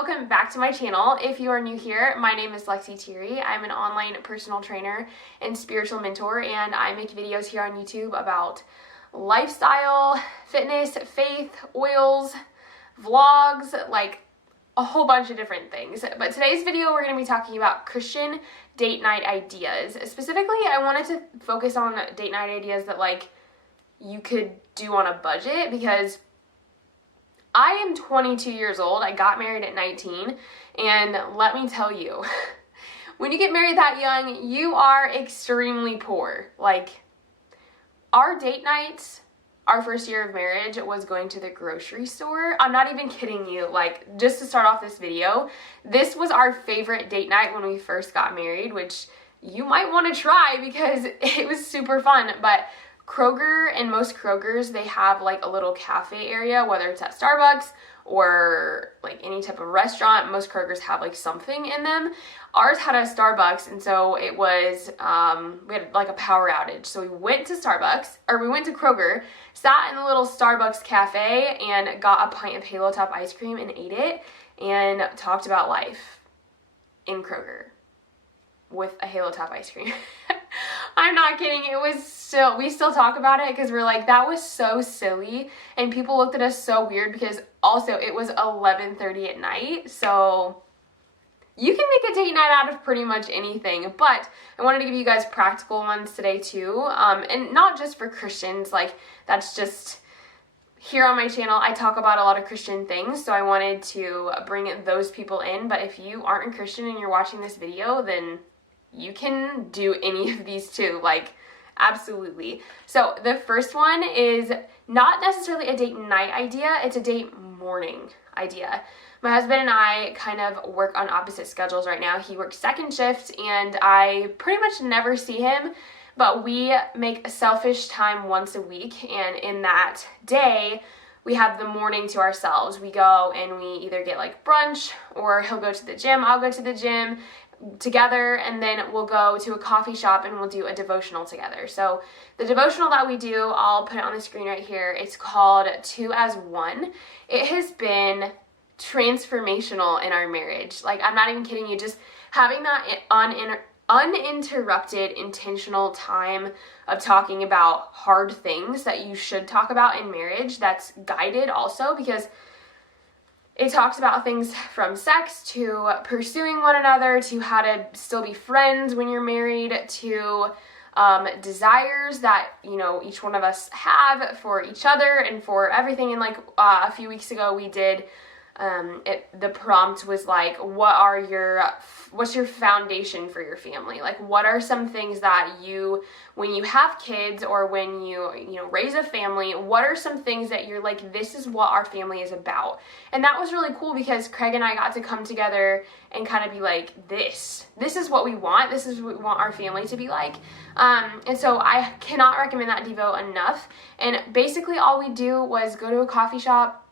welcome back to my channel. If you are new here, my name is Lexi. I'm an online personal trainer and spiritual mentor, and I make videos here on YouTube about lifestyle, fitness, faith, oils, vlogs, like a whole bunch of different things. But today's video, we're going to be talking about Christian date night ideas. Specifically, I wanted to focus on date night ideas that like you could do on a budget, because I am 22 years old. I got married at 19, and let me tell you, when you get married that young, you are extremely poor. Like, our date nights, our first year of marriage, was going to the grocery store. I'm not even kidding you. Like, just to start off this video, this was our favorite date night when we first got married, which you might want to try because it was super fun. But Kroger and most Krogers, they have like a little cafe area, whether it's at Starbucks or like any type of restaurant. Most Krogers have like something in them. Ours had a Starbucks, and so it was, we had like a power outage. So we went to Kroger, sat in the little Starbucks cafe and got a pint of Halo Top ice cream and ate it and talked about life in Kroger with a Halo Top ice cream. I'm not kidding. We still talk about it because we're like, that was so silly. And people looked at us so weird because also it was 11:30 at night. So you can make a date night out of pretty much anything. But I wanted to give you guys practical ones today too. And not just for Christians. Like, that's just here on my channel. I talk about a lot of Christian things. So I wanted to bring those people in. But if you aren't a Christian and you're watching this video, then you can do any of these too, like, absolutely. So the first one is not necessarily a date night idea, it's a date morning idea. My husband and I kind of work on opposite schedules right now. He works second shift and I pretty much never see him, but we make a selfish time once a week, and in that day, we have the morning to ourselves. We go and we either get like brunch, or he'll go to the gym, I'll go to the gym together, and then we'll go to a coffee shop and we'll do a devotional together. So the devotional that we do, I'll put it on the screen right here. It's called 2 as 1. It has been transformational in our marriage. Like, I'm not even kidding you. Just having that uninterrupted, intentional time of talking about hard things that you should talk about in marriage, that's guided also, because it talks about things from sex to pursuing one another to how to still be friends when you're married to desires that, you know, each one of us have for each other and for everything. And like a few weeks ago we did, the prompt was like, what's your foundation for your family? Like, what are some things that you, when you have kids or when you raise a family, what are some things that you're like, this is what our family is about? And that was really cool because Craig and I got to come together and kind of be like, this is what we want. This is what we want our family to be like. And so I cannot recommend that Devo enough. And basically all we do was go to a coffee shop,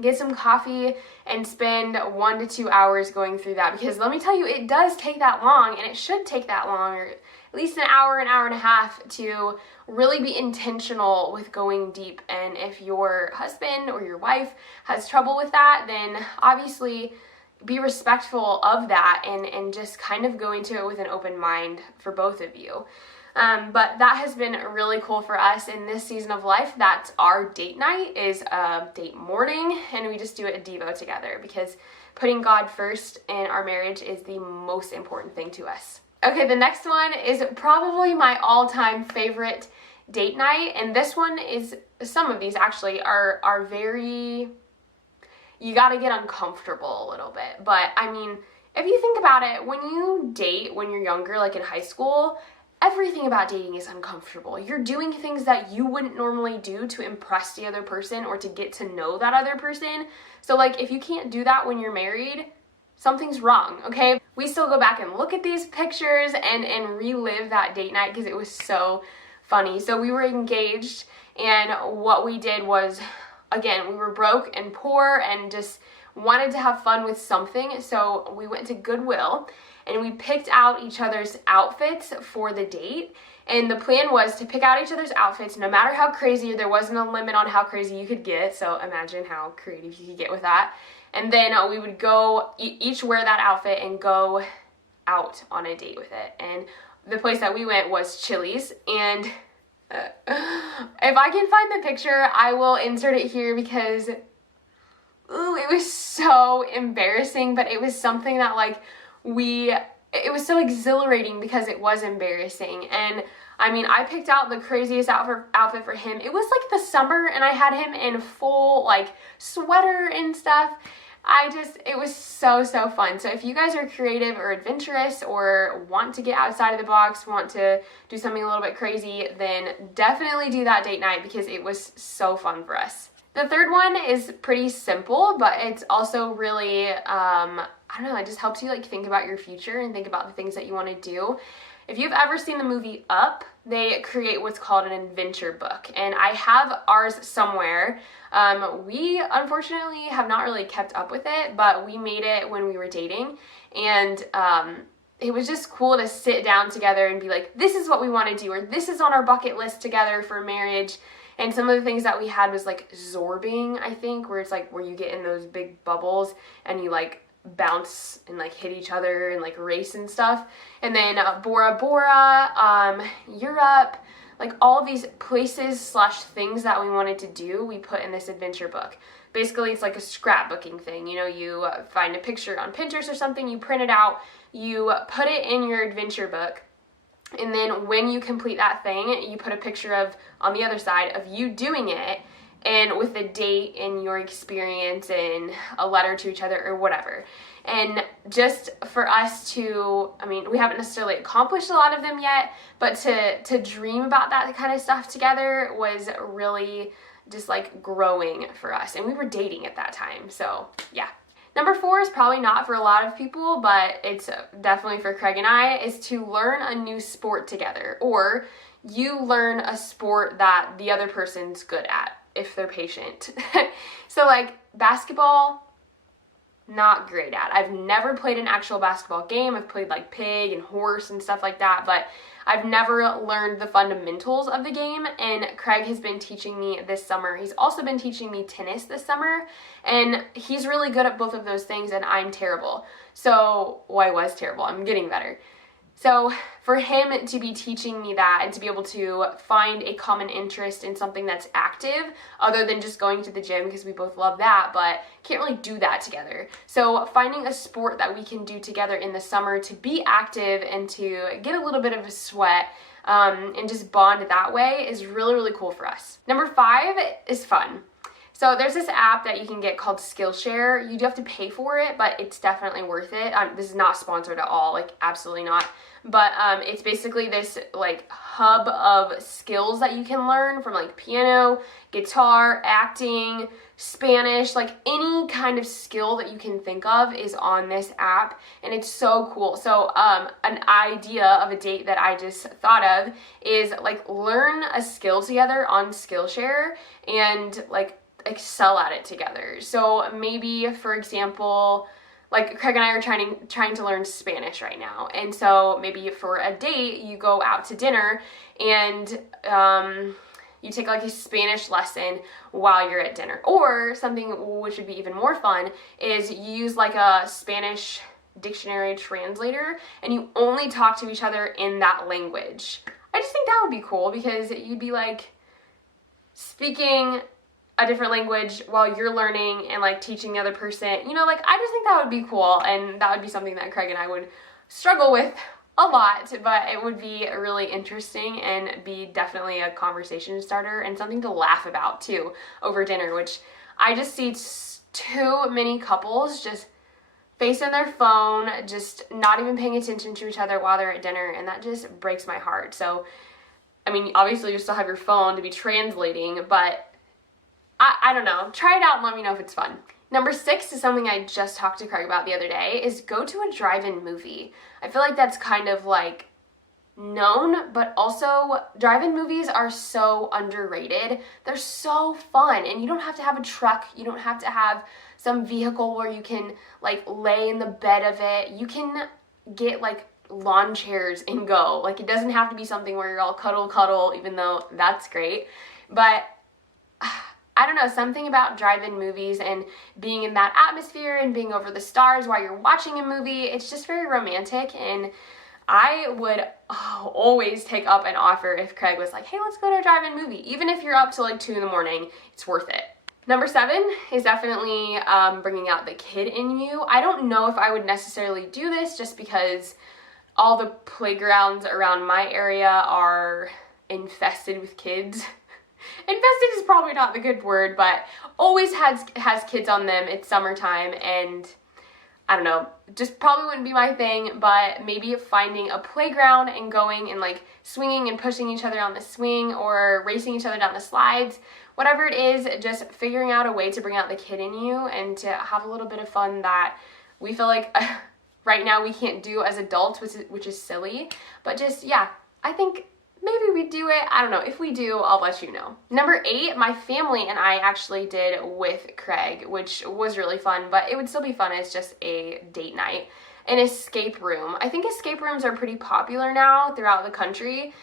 get some coffee, and spend 1 to 2 hours going through that, because let me tell you, it does take that long, and it should take that long, or at least an hour and a half, to really be intentional with going deep. And if your husband or your wife has trouble with that, then obviously be respectful of that and just kind of go into it with an open mind for both of you. But that has been really cool for us in this season of life. That's our date night, is a date morning, and we just do it a Devo together, because putting God first in our marriage is the most important thing to us. Okay, the next one is probably my all-time favorite date night, and this one is, some of these actually are very, you gotta get uncomfortable a little bit. But I mean, if you think about it, when you date when you're younger, like in high school, everything about dating is uncomfortable. You're doing things that you wouldn't normally do to impress the other person or to get to know that other person. So like, if you can't do that when you're married, something's wrong, okay? We still go back and look at these pictures and relive that date night because it was so funny. So we were engaged, and what we did was, again, we were broke and poor and just wanted to have fun with something. So we went to Goodwill and we picked out each other's outfits for the date, And the plan was to pick out each other's outfits, no matter how crazy. There wasn't a limit on how crazy you could get, so imagine how creative you could get with that. And then we would go, each wear that outfit and go out on a date with it. And the place that we went was Chili's, and if I can find the picture, I will insert it here because, ooh, it was so embarrassing, but it was something that like it was so exhilarating because it was embarrassing. And I mean, I picked out the craziest outfit for him. It was like the summer and I had him in full like sweater and stuff. It was so fun. So if you guys are creative or adventurous or want to get outside of the box, want to do something a little bit crazy, then definitely do that date night because it was so fun for us. The third one is pretty simple, but it's also really, I don't know, it just helps you like think about your future and think about the things that you want to do. If you've ever seen the movie Up, they create what's called an adventure book, and I have ours somewhere. We unfortunately have not really kept up with it, but we made it when we were dating, and it was just cool to sit down together and be like, this is what we want to do, or this is on our bucket list together for marriage. And some of the things that we had was like zorbing, I think, where it's like where you get in those big bubbles and you like bounce and like hit each other and like race and stuff. And then Bora Bora, Europe, like all of these places / things that we wanted to do, we put in this adventure book. Basically, it's like a scrapbooking thing. You know, you find a picture on Pinterest or something, you print it out, you put it in your adventure book. And then when you complete that thing, you put a picture of, on the other side, of you doing it, and with the date and your experience and a letter to each other or whatever. And just for us to, I mean, we haven't necessarily accomplished a lot of them yet, but to dream about that kind of stuff together was really just like growing for us. And we were dating at that time, so yeah. Number 4 is probably not for a lot of people, but it's definitely for Craig and I, is to learn a new sport together, or you learn a sport that the other person's good at, if they're patient. So like basketball, not great at. I've never played an actual basketball game. I've played like pig and horse and stuff like that, but I've never learned the fundamentals of the game, and Craig has been teaching me this summer. He's also been teaching me tennis this summer, and he's really good at both of those things, and I'm terrible. So, well, I was terrible. I'm getting better. So for him to be teaching me that and to be able to find a common interest in something that's active other than just going to the gym, because we both love that, but can't really do that together. So finding a sport that we can do together in the summer to be active and to get a little bit of a sweat and just bond that way is really, really cool for us. Number 5 is fun. So there's this app that you can get called Skillshare. You do have to pay for it, but it's definitely worth it. This is not sponsored at all, like absolutely not. But it's basically this like hub of skills that you can learn from like piano, guitar, acting, Spanish, like any kind of skill that you can think of is on this app, and it's so cool. So an idea of a date that I just thought of is like learn a skill together on Skillshare and like excel at it together. So maybe, for example, like Craig and I are trying to learn Spanish right now, and so maybe for a date you go out to dinner and you take like a Spanish lesson while you're at dinner. Or something which would be even more fun is you use like a Spanish dictionary translator and you only talk to each other in that language. I just think that would be cool, because you'd be like speaking a different language while you're learning and like teaching the other person, you know, like I just think that would be cool, and that would be something that Craig and I would struggle with a lot, but it would be really interesting and be definitely a conversation starter and something to laugh about too over dinner, which I just see too many couples just facing their phone, just not even paying attention to each other while they're at dinner, and that just breaks my heart. So, I mean, obviously you still have your phone to be translating, but I don't know. Try it out and let me know if it's fun. Number 6 is something I just talked to Craig about the other day, is go to a drive-in movie. I feel like that's kind of like known, but also drive-in movies are so underrated. They're so fun, and you don't have to have a truck. You don't have to have some vehicle where you can like lay in the bed of it. You can get like lawn chairs and go. Like, it doesn't have to be something where you're all cuddle, even though that's great. But I don't know, something about drive-in movies and being in that atmosphere and being over the stars while you're watching a movie, it's just very romantic. And I would always take up an offer if Craig was like, hey, let's go to a drive-in movie. Even if you're up till like 2 in the morning, it's worth it. Number 7 is definitely bringing out the kid in you. I don't know if I would necessarily do this just because all the playgrounds around my area are infested with kids. Infested is probably not the good word, but always has kids on them. It's summertime, and I don't know, just probably wouldn't be my thing. But maybe finding a playground and going and like swinging and pushing each other on the swing or racing each other down the slides, whatever it is, just figuring out a way to bring out the kid in you and to have a little bit of fun that we feel like right now we can't do as adults, which is silly. But just, yeah, I think maybe we do it. I don't know. If we do, I'll let you know. Number 8, my family and I actually did with Craig, which was really fun, but it would still be fun as just a date night. An escape room. I think escape rooms are pretty popular now throughout the country.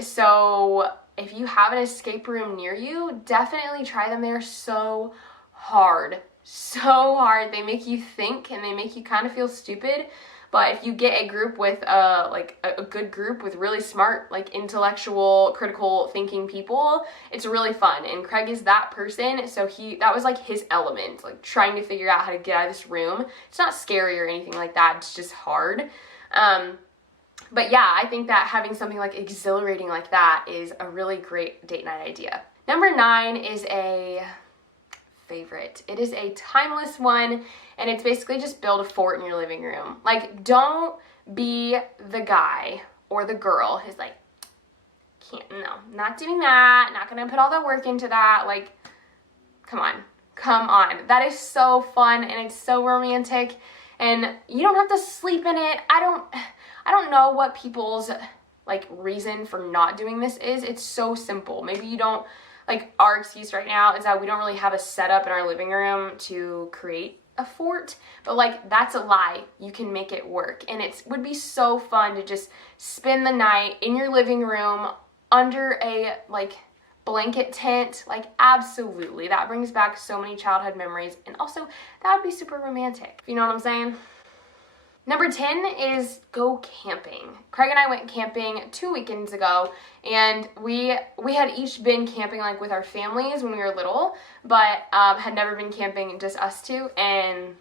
So if you have an escape room near you, definitely try them. They're so hard. So hard. They make you think and they make you kind of feel stupid. But if you get a group with a good group with really smart, like intellectual, critical thinking people, it's really fun. And Craig is that person, so that was like his element, like trying to figure out how to get out of this room. It's not scary or anything like that, it's just hard. But yeah, I think that having something like exhilarating like that is a really great date night idea. Number 9 is a favorite. It is a timeless one, and it's basically just build a fort in your living room. Like, don't be the guy or the girl who's like, no, not doing that, not gonna put all the work into that. Like, come on. That is so fun and it's so romantic, and you don't have to sleep in it. I don't know what people's like reason for not doing this is. It's so simple. Maybe you don't, like, our excuse right now is that we don't really have a setup in our living room to create a fort, but like, that's a lie. You can make it work, and it would be so fun to just spend the night in your living room under a like blanket tent. Like, absolutely, that brings back so many childhood memories, and also that would be super romantic, if you know what I'm saying. Number 10 is go camping. Craig and I went camping 2 weekends ago, and we had each been camping like with our families when we were little, but had never been camping just us two, and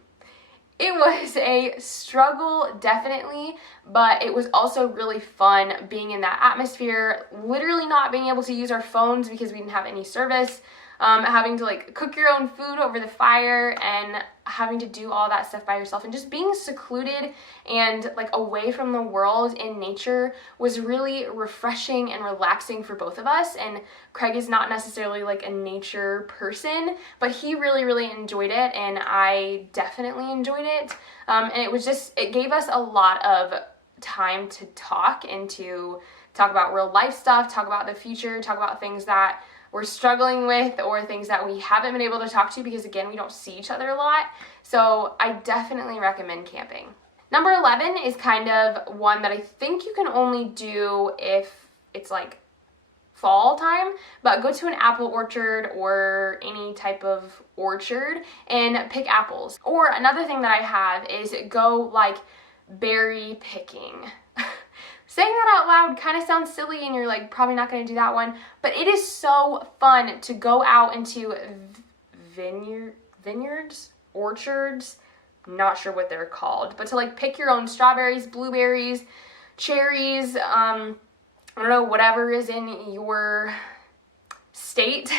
it was a struggle, definitely, but it was also really fun being in that atmosphere, literally not being able to use our phones because we didn't have any service, having to like cook your own food over the fire and having to do all that stuff by yourself, and just being secluded and like away from the world in nature was really refreshing and relaxing for both of us. And Craig is not necessarily like a nature person, but he really enjoyed it, and I definitely enjoyed it. And it gave us a lot of time to talk and to talk about real life stuff, talk about the future, talk about things that we're struggling with or things that we haven't been able to talk to because, again, we don't see each other a lot. So I definitely recommend camping. Number 11 is kind of one that I think you can only do if it's like fall time, but go to an apple orchard or any type of orchard and pick apples. Or another thing that I have is go like berry picking. Saying that out loud kind of sounds silly, and you're like probably not going to do that one, but it is so fun to go out into vineyards, orchards, not sure what they're called, but to like pick your own strawberries, blueberries, cherries, I don't know, whatever is in your state.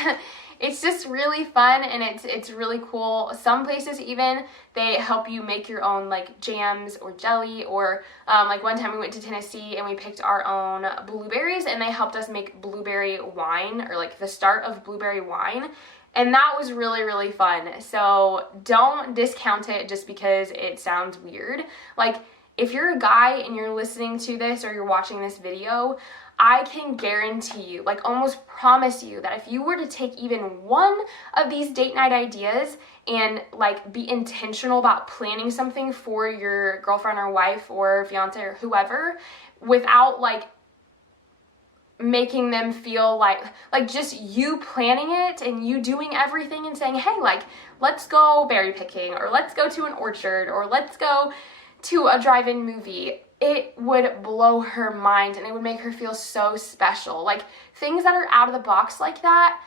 It's just really fun, and it's really cool. Some places even, they help you make your own like jams or jelly, or like one time we went to Tennessee and we picked our own blueberries, and they helped us make blueberry wine, or like the start of blueberry wine, and that was really fun. So don't discount it just because it sounds weird. Like, if you're a guy and you're listening to this or you're watching this video, I can guarantee you, like almost promise you, that if you were to take even one of these date night ideas and like be intentional about planning something for your girlfriend or wife or fiance or whoever, without like making them feel like just you planning it and you doing everything and saying, hey, like, let's go berry picking, or let's go to an orchard, or let's go to a drive-in movie, it would blow her mind and it would make her feel so special. Like, things that are out of the box like that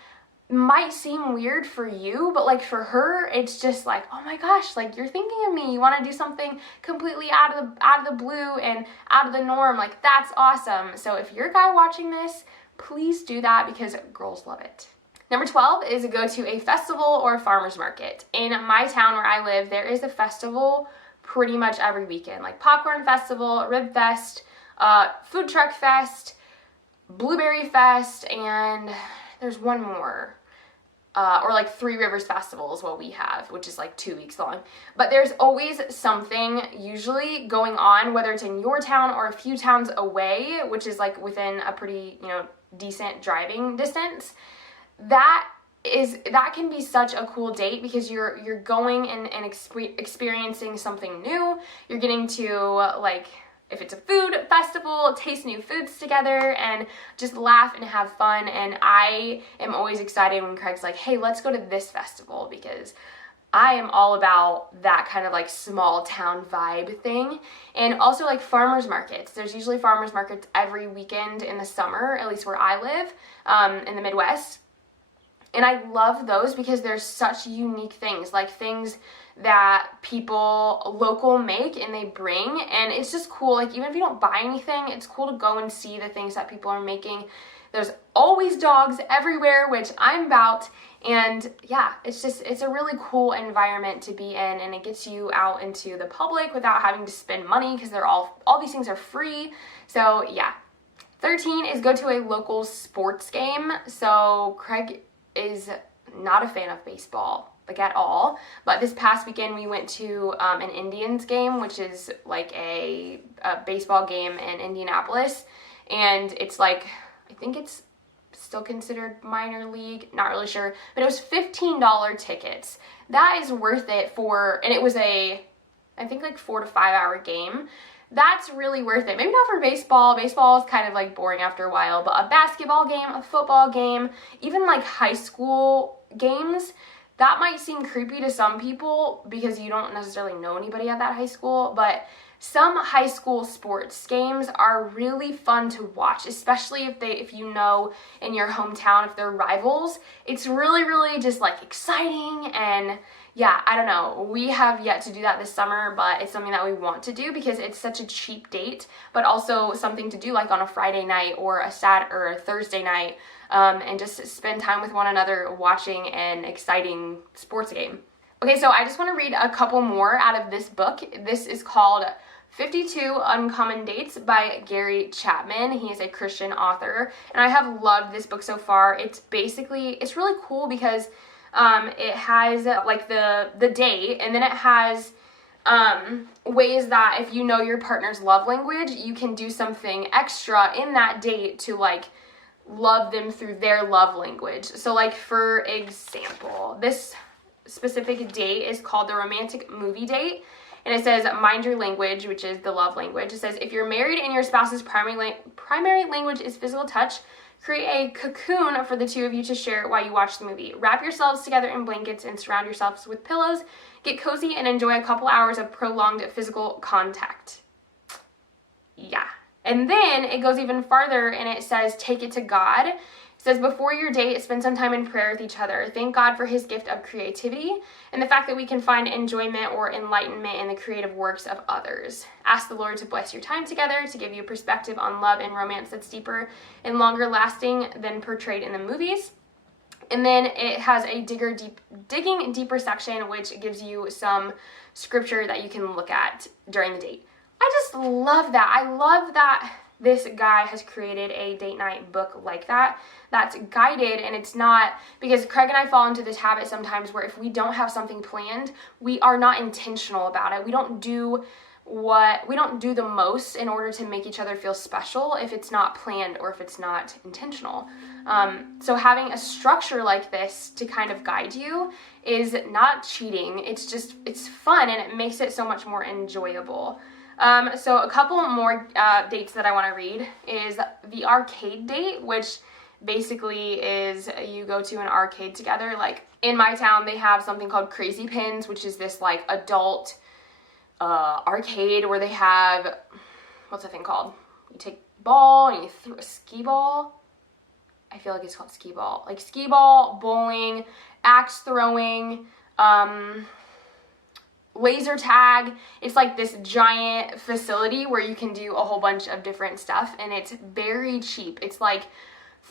might seem weird for you, but like for her, it's just like, oh my gosh, like you're thinking of me. You want to do something completely out of the blue and out of the norm. Like, that's awesome. So if you're a guy watching this, please do that because girls love it. Number 12 is go to a festival or a farmer's market. In my town where I live, there is a festival pretty much every weekend, like popcorn festival, rib fest, food truck fest, blueberry fest, and there's one more. Or like Three Rivers Festival is what we have, which is like 2 weeks long. But there's always something usually going on, whether it's in your town or a few towns away, which is like within a pretty, decent driving distance. That can be such a cool date because you're going and experiencing something new. You're getting to, like, if it's a food festival, taste new foods together and just laugh and have fun. And I am always excited when Craig's like, hey, let's go to this festival, because I am all about that kind of like small town vibe thing. And also like farmers markets. There's usually farmers markets every weekend in the summer, at least where I live, in the Midwest. And I love those because there's such unique things, like things that people local make and they bring, and it's just cool. Like, even if you don't buy anything, it's cool to go and see the things that people are making. There's always dogs everywhere, which I'm about, and yeah, it's a really cool environment to be in, and it gets you out into the public without having to spend money because all these things are free. So yeah. 13 is go to a local sports game. So Craig is not a fan of baseball, like at all, but this past weekend we went to an Indians game, which is like a baseball game in Indianapolis, and it's like, I think it's still considered minor league, not really sure, but it was $15 tickets. That is worth it and it was I think like 4 to 5 hour game. That's really worth it. Maybe not for baseball. Baseball is kind of like boring after a while, but a basketball game, a football game, even like high school games, that might seem creepy to some people because you don't necessarily know anybody at that high school, but some high school sports games are really fun to watch, especially if you know in your hometown, if they're rivals. It's really, really just like exciting, and yeah, I don't know. We have yet to do that this summer, but it's something that we want to do because it's such a cheap date, but also something to do like on a Friday night or a Thursday night, and just spend time with one another watching an exciting sports game. Okay, so I just want to read a couple more out of this book. This is called 52 Uncommon Dates by Gary Chapman. He is a Christian author, and I have loved this book so far. It's really cool because it has like the date, and then it has ways that if you know your partner's love language, you can do something extra in that date to like love them through their love language. So like, for example, this specific date is called the romantic movie date, and it says mind your language, which is the love language. It says if you're married and your spouse's primary language is physical touch, create a cocoon for the two of you to share while you watch the movie. Wrap yourselves together in blankets and surround yourselves with pillows. Get cozy and enjoy a couple hours of prolonged physical contact. Yeah. And then it goes even farther and it says take it to God. It says before your date, spend some time in prayer with each other. Thank God for his gift of creativity and the fact that we can find enjoyment or enlightenment in the creative works of others. Ask the Lord to bless your time together, to give you a perspective on love and romance that's deeper and longer lasting than portrayed in the movies. And then it has a digging deeper section, which gives you some scripture that you can look at during the date. I just love that. I love that this guy has created a date night book like that, that's guided, and it's not, because Craig and I fall into this habit sometimes where if we don't have something planned, we are not intentional about it. We don't do we don't do the most in order to make each other feel special if it's not planned or if it's not intentional. So having a structure like this to kind of guide you is not cheating. It's fun, and it makes it so much more enjoyable. So a couple more dates that I want to read is the arcade date, which basically is you go to an arcade together. Like in my town, they have something called Crazy Pins, which is this like adult arcade where they have, what's that thing called? You take ball and you throw a skee ball. I feel like it's called skee ball. Like skee ball, bowling, axe throwing, laser tag. It's like this giant facility where you can do a whole bunch of different stuff, and it's very cheap. It's like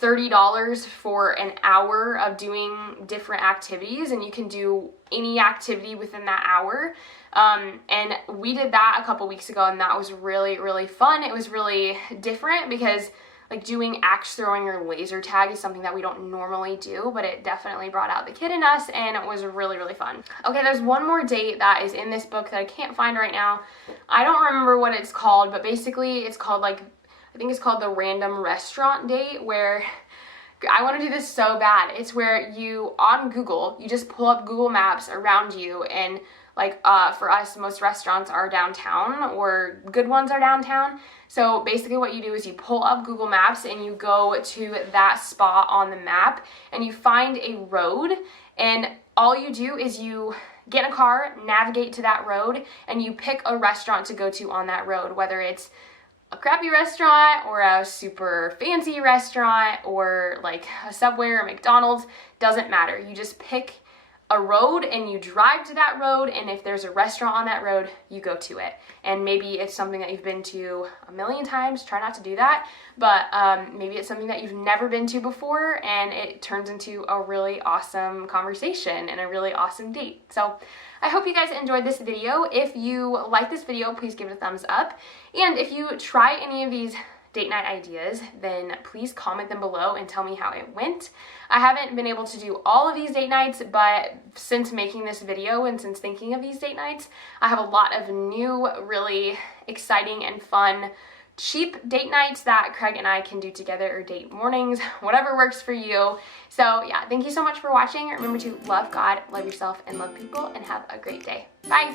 $30 for an hour of doing different activities, and you can do any activity within that hour. And we did that a couple weeks ago, and that was really, really fun. It was really different because like doing axe throwing or laser tag is something that we don't normally do, but it definitely brought out the kid in us, and it was really, really fun. Okay, there's one more date that is in this book that I can't find right now. I don't remember what it's called, but basically it's called like, I think it's called the random restaurant date, where I want to do this so bad. It's where you, on Google, you just pull up Google Maps around you, and like for us, most restaurants are downtown, or good ones are downtown. So basically what you do is you pull up Google Maps and you go to that spot on the map and you find a road, and all you do is you get in a car, navigate to that road, and you pick a restaurant to go to on that road, whether it's a crappy restaurant or a super fancy restaurant or like a Subway or a McDonald's, doesn't matter. You just pick a road and you drive to that road, and if there's a restaurant on that road, you go to it. And maybe it's something that you've been to a million times. Try not to do that, but maybe it's something that you've never been to before, and it turns into a really awesome conversation and a really awesome date. So I hope you guys enjoyed this video. If you like this video, please give it a thumbs up. And if you try any of these date night ideas, then please comment them below and tell me how it went. I haven't been able to do all of these date nights, but since making this video and since thinking of these date nights, I have a lot of new, really exciting and fun, cheap date nights that Craig and I can do together, or date mornings, whatever works for you. So yeah, thank you so much for watching. Remember to love God, love yourself, and love people, and have a great day. Bye!